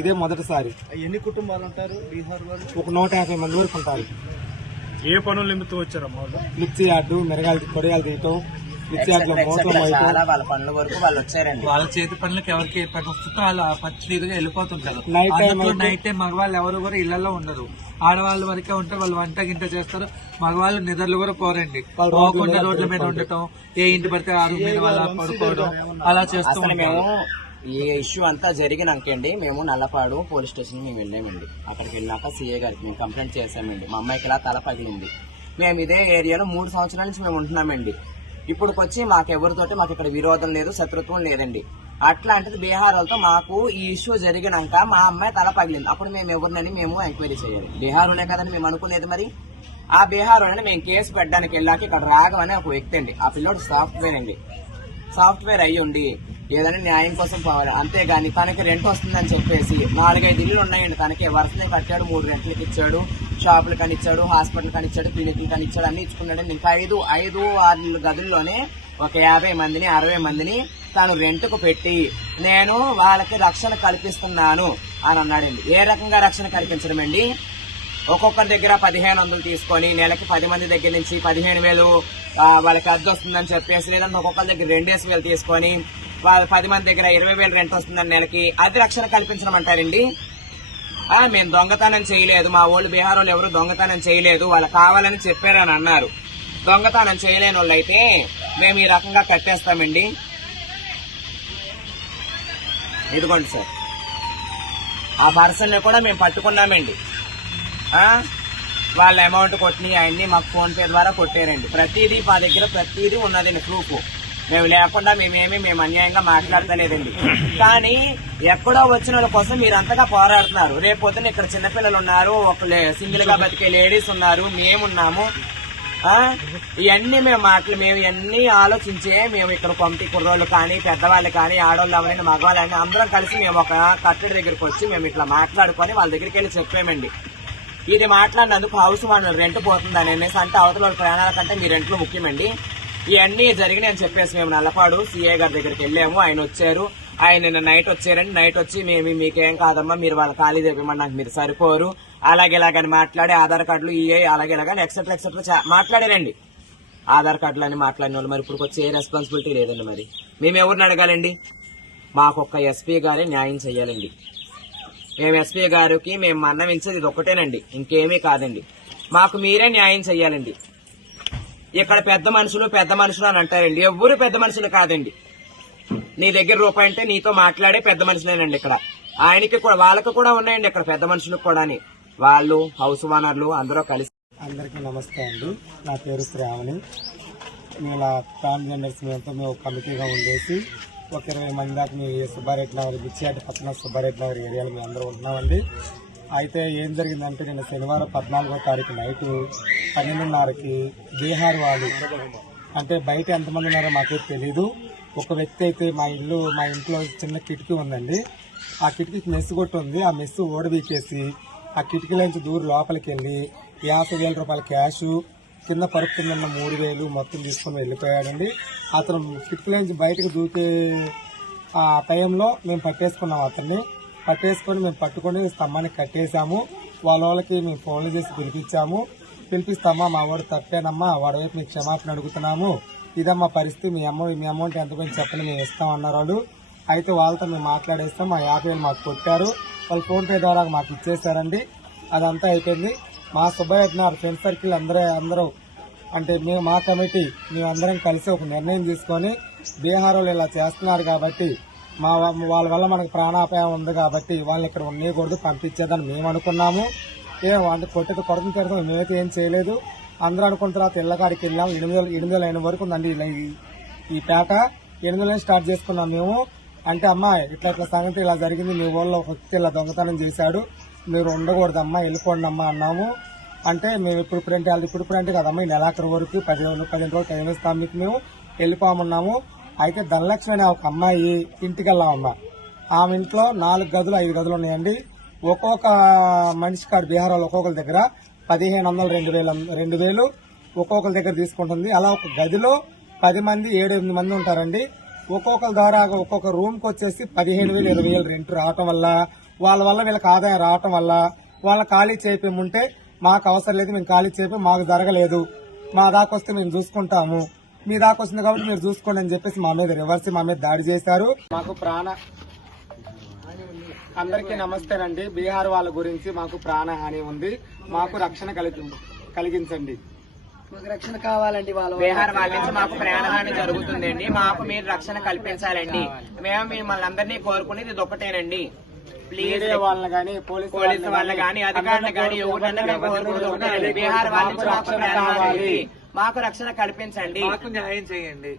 ఇదే మొదటిసారి ఎన్ని కుటుంబాలు ఉంటారు? బీహార్ వాళ్ళు? ఒక నూట యాభై మంది వరకు ఉంటారు. ఏ పనుల నిమిత్తం వచ్చారమ్మా వాళ్ళు? మిర్చి యార్డు మిరగాయలు కొడియాలు తీయటం మిర్చి యార్డులో మోటార్ మోయటం. చాలా వాళ్ళ పనుల వరకు వాళ్ళు వచ్చారండి. వాళ్ళ చేతి పనులకు ఎవరికి ఏ పని వస్తుందో వాళ్ళు ఆ పచ్చిగా వెళ్ళిపోతుంటారు నైట్ టైం మగవాళ్ళు ఎవరు కూడా ఇళ్ళలో ఉండరు. ఆడవాళ్ళ వరకే ఉంటారు వాళ్ళు వంట గింట చేస్తారు. మగవాళ్ళు నిద్రలు కూడా పోరండి. పోకుండా మీద రోడ్ల మీద ఉండటం ఏ ఇంటి పడితే ఆ రూమ్ మీద వాళ్ళ పడుకోవడం అలా చేస్తూ ఉంటారు. ఈ ఇష్యూ అంతా జరిగినాకండి మేము నల్లపాడు పోలీస్ స్టేషన్ మేము వెళ్ళామండి. అక్కడికి వెళ్ళాక సీఏ గారికి మేము కంప్లైంట్ చేసామండి మా అమ్మాయికి ఇలా తల పగిలింది. మేము ఇదే ఏరియాలో మూడు సంవత్సరాల నుంచి మేము ఉంటున్నామండి. ఇప్పుడు వచ్చి మాకు ఎవరితోటి మాకు ఇక్కడ విరోధం లేదు శత్రుత్వం లేదండి. అట్లాంటిది బీహార్ వాళ్ళతో మాకు ఈ ఇష్యూ జరిగినాక మా అమ్మాయి తల పగిలింది. అప్పుడు మేము ఎవరినని మేము ఎంక్వైరీ చేయాలి. బీహార్ వాళ్ళే కదని మేము అనుకునేది మరి. ఆ బీహార్ వాళ్ళని మేము కేసు పెట్టడానికి వెళ్ళాక ఇక్కడ రాగమని ఒక వ్యక్తి అండి. ఆ పిల్లోడు సాఫ్ట్వేర్ అండి. సాఫ్ట్వేర్ అయ్యి ఉండి ఏదైనా న్యాయం కోసం పోవాలి. అంతేగాని తనకి రెంట్ వస్తుందని చెప్పేసి నాలుగైదు ఇల్లు ఉన్నాయండి. తనకి వరుసనే కట్టాడు మూడు రెంట్లకి ఇచ్చాడు షాపులు కనిచ్చాడు హాస్పిటల్ కనిచ్చాడు క్లినిక్లు కనిచ్చాడు అన్ని ఇచ్చుకున్నాడు ఇంకా ఐదు ఐదు ఆరు గదుల్లోనే ఒక యాభై మందిని అరవై మందిని తాను రెంట్కు పెట్టి నేను వాళ్ళకి రక్షణ కల్పిస్తున్నాను అని అన్నాడండి. ఏ రకంగా రక్షణ కల్పించడం అండి? ఒక్కొక్కరి దగ్గర పదిహేను వందలు తీసుకొని నెలకి పది మంది దగ్గర నుంచి పదిహేను వేలు వాళ్ళకి అద్దొస్తుందని చెప్పేసి లేదంటే ఒక్కొక్కరి దగ్గర రెండేసి వేలు తీసుకొని పది మంది దగ్గర ఇరవై వేలు రెంట్ వస్తుందండి నెలకి అది రక్షణ కల్పించడం అంటారండి. మేము దొంగతనం చేయలేదు. మా వాళ్ళు బీహార్ వాళ్ళు ఎవరు దొంగతనం చేయలేదు. వాళ్ళు కావాలని చెప్పారని అన్నారు. దొంగతనం చేయలేని వాళ్ళు అయితే మేము ఈ రకంగా కట్టేస్తామండి. ఇదిగోండి సార్. ఆ పర్సన్ని కూడా మేము పట్టుకున్నామండి. వాళ్ళ అమౌంట్ కొట్టినాయి అవన్నీ మాకు ఫోన్పే ద్వారా కొట్టారండి. ప్రతిదీ మా దగ్గర ప్రతిదీ ఉన్నదండి ప్రూఫ్. మేము లేకుండా మేమేమి మేము అన్యాయంగా మాట్లాడతలేదండి. కానీ ఎక్కడో వచ్చిన వాళ్ళ కోసం మీరు అంతగా పోరాడుతున్నారు రేపొద్దున ఇక్కడ చిన్నపిల్లలు ఉన్నారు ఒక సింగిల్గా బతికే లేడీస్ ఉన్నారు మేమున్నాము. ఇవన్నీ మేము మాటలు మేము ఇవన్నీ ఆలోచించే మేము ఇక్కడ పంపి కుర్రోళ్ళు కానీ పెద్దవాళ్ళు కానీ ఆడవాళ్ళు ఎవరైనా మగవాళ్ళు అని అందరం కలిసి మేము ఒక కట్టడి దగ్గరికి వచ్చి మేము ఇట్లా మాట్లాడుకొని వాళ్ళ దగ్గరికి వెళ్ళి చెప్పామండి. ఇది మాట్లాడినందుకు హౌస్ వాళ్ళు రెంట్ పోతుందని అనేసి అంటే అవతల వాళ్ళ ప్రాణాల కంటే మీ రెంట్లో ముఖ్యమండి. ఇవన్నీ జరిగినాయి అని చెప్పేసి మేము నల్లపాడు సీఏ గారి దగ్గరికి వెళ్ళాము. ఆయన వచ్చారు. ఆయన నిన్న నైట్ వచ్చారండి. నైట్ వచ్చి మేము మీకేం కాదమ్మా మీరు వాళ్ళ ఖాళీ చెప్పమని నాకు మీరు సరిపోరు. అలాగే ఇలాగని మాట్లాడి ఆధార్ కార్డులు ఇఏ అలాగే ఇలాగని ఎక్సెట్రా ఎక్సెట్రా మాట్లాడారండి. ఆధార్ కార్డులు అని మాట్లాడిన వాళ్ళు మరి ఇప్పుడు వచ్చి ఏ రెస్పాన్సిబిలిటీ లేదండి మరి. మేము ఎవరిని అడగాలండి? మాకు ఒక్క ఎస్పీ గారే న్యాయం చేయాలండి మేము ఎస్పీ గారికి మేము మన్నవించేది ఇది ఒకటేనండి ఇంకేమీ కాదండి. మాకు మీరే న్యాయం చేయాలండి ఇక్కడ పెద్ద మనుషులు పెద్ద మనుషులు అని అంటారండి. ఎవ్వరు పెద్ద మనుషులు కాదండి. నీ దగ్గర రూపాయి అంటే నీతో మాట్లాడే పెద్ద మనుషులేనండి ఇక్కడ. ఆయనకి కూడా వాళ్ళకి కూడా ఉన్నాయండి ఇక్కడ పెద్ద మనుషులకు కూడా వాళ్ళు హౌస్ ఓనర్లు అందరూ కలిసి అందరికీ నమస్తే అండి. నా పేరు శ్రావణి. మీ ఇలా ట్రాన్స్జెండర్స్ మేమంతా మేము కమిటీగా ఉండేసి ఒక ఇరవై మంది దాకా మీ సుబ్బారెడ్డి నగర్ బిచ్చియాటి పక్కన సుబ్బారెడ్డి నగర్ ఏరియాలో మేము అందరూ ఉంటున్నామండి. అయితే ఏం జరిగిందంటే నిన్న శనివారం పద్నాలుగో తారీఖు నైటు పన్నెండున్నరకి బీహార్ వాళ్ళు అంటే బయట ఎంతమంది ఉన్నారో మాకే తెలీదు. ఒక వ్యక్తి అయితే మా ఇల్లు మా ఇంట్లో చిన్న కిటికీ ఉందండి. ఆ కిటికీకి మెస్సు కొట్టి ఉంది ఆ మెస్సు ఓడబీకేసి ఆ కిటికీలోంచి దూరం లోపలికి వెళ్ళి యాభై వేల రూపాయల క్యాష్ కింద పరుపు కింద ఉన్న మూడు వేలు మొత్తం తీసుకొని వెళ్ళిపోయాడండి. అతను కిటికీలోంచి బయటకు దూకే ఆ టైంలో మేము పట్టేసుకున్నాం అతన్ని. పట్టేసుకొని మేము పట్టుకొని స్తంభానికి కట్టేశాము. వాళ్ళ వాళ్ళకి మేము ఫోన్లు చేసి పిలిపించాము. పిలిపిస్తామా మా వాడు తప్పేనమ్మా వాడి వైపు మీకు క్షమాపణ అడుగుతున్నాము. ఇదమ్మా పరిస్థితి మీ అమౌంట్ మీ అమౌంట్ ఎంత కొంచెం చెప్పండి మేము ఇస్తాం అన్నారు వాళ్ళు. అయితే వాళ్ళతో మేము మాట్లాడేస్తాం మా యాభై వేలు మాకు కొట్టారు. వాళ్ళు ఫోన్పే ద్వారా మాకు ఇచ్చేసారండి అదంతా అయిపోయింది. మా సుబ్బయ్య గారి ఫ్రెండ్ సర్కిల్ అందరూ అందరూ అంటే మేము మా కమిటీ మేమందరం కలిసి ఒక నిర్ణయం తీసుకొని బీహార్ వాళ్ళు ఇలా చేస్తున్నారు కాబట్టి మా వాళ్ళ వల్ల మనకు ప్రాణాపాయం ఉంది కాబట్టి వాళ్ళని ఇక్కడ ఉండకూడదు పంపించేదని మేము అనుకున్నాము. ఏం అంటే కొట్టేది కొరత తిరగదు మేమైతే ఏం చేయలేదు. అందరూ అనుకున్న తర్వాత ఇళ్ళకాడికి వెళ్ళాము ఎనిమిది వేల ఎనిమిది అయిన వరకు ఉందండి ఇలా ఈ- పేట. ఎనిమిది స్టార్ట్ చేసుకున్నాం మేము. అంటే అమ్మా ఇట్లా ఇట్లా సంగతి ఇలా జరిగింది మీ ఊళ్ళో ఒక వ్యక్తి ఇలా దొంగతనం చేశాడు మీరు ఉండకూడదమ్మా వెళ్ళిపోండి అమ్మా అన్నాము. అంటే మేము ఇప్పుడు ఇప్పుడు అంటే వాళ్ళు ఇప్పుడు ఇప్పుడు అంటే కదమ్మా ఈ నెలాఖరు వరకు పది రోజులు పదిహేను రోజులు టైం ఇస్తాం మీకు మేము. వెళ్ళిపోమన్నాము. అయితే ధనలక్ష్మి అనే ఒక అమ్మాయి ఇంటికి వెళ్ళామమ్మా ఆమె ఇంట్లో నాలుగు గదులు ఐదు గదులు ఉన్నాయండి. ఒక్కొక్క మనిషి కాడు బీహార్ వాళ్ళు ఒక్కొక్కరి దగ్గర పదిహేను వందలు రెండు వేలు రెండు వేలు ఒక్కొక్కరి దగ్గర తీసుకుంటుంది. అలా ఒక గదిలో పది మంది ఏడు ఎనిమిది మంది ఉంటారండి. ఒక్కొక్కరి ద్వారా ఒక్కొక్క రూమ్కి వచ్చేసి పదిహేను వేలు ఇరవై వేలు రెంట్ రావటం వల్ల వాళ్ళ వల్ల వీళ్ళకి ఆదాయం రావటం వల్ల వాళ్ళ ఖాళీ చేపేముంటే మాకు అవసరం లేదు మేము ఖాళీ చేపి మాకు జరగలేదు. మా దాకా వస్తే మేము చూసుకుంటాము. మీ దాకా వస్తుంది కాబట్టి మీరు చూసుకోండి అని చెప్పేసి మా మీద రివర్స్ మా మీద దాడి చేశారు. మాకు ప్రాణ అందరికీ నమస్తేనండి. బీహార్ వాళ్ళ గురించి మాకు ప్రాణహాని ఉంది. మాకు రక్షణ కలిగి కలిగించండి. రక్షణ కావాలండి వాళ్ళ బీహార్ వాళ్ళ నుంచి మాకు ప్రాణహాని జరుగుతుందండి. మాకు మీరు రక్షణ కల్పించాలండి. మేము మిమ్మల్ని అందరినీ కోరుకునేది ఇది ఒకటేనండి ప్లీజ్ వాళ్ళని కానీ పోలీసు పోలీసు వాళ్ళని కానీ అధికారులు కానీ ఎవరినన్నా బీహార్ వాళ్ళ నుంచి మాకు ప్రాణహాని. మాకు రక్షణ కల్పించండి. మాకు న్యాయం చేయండి.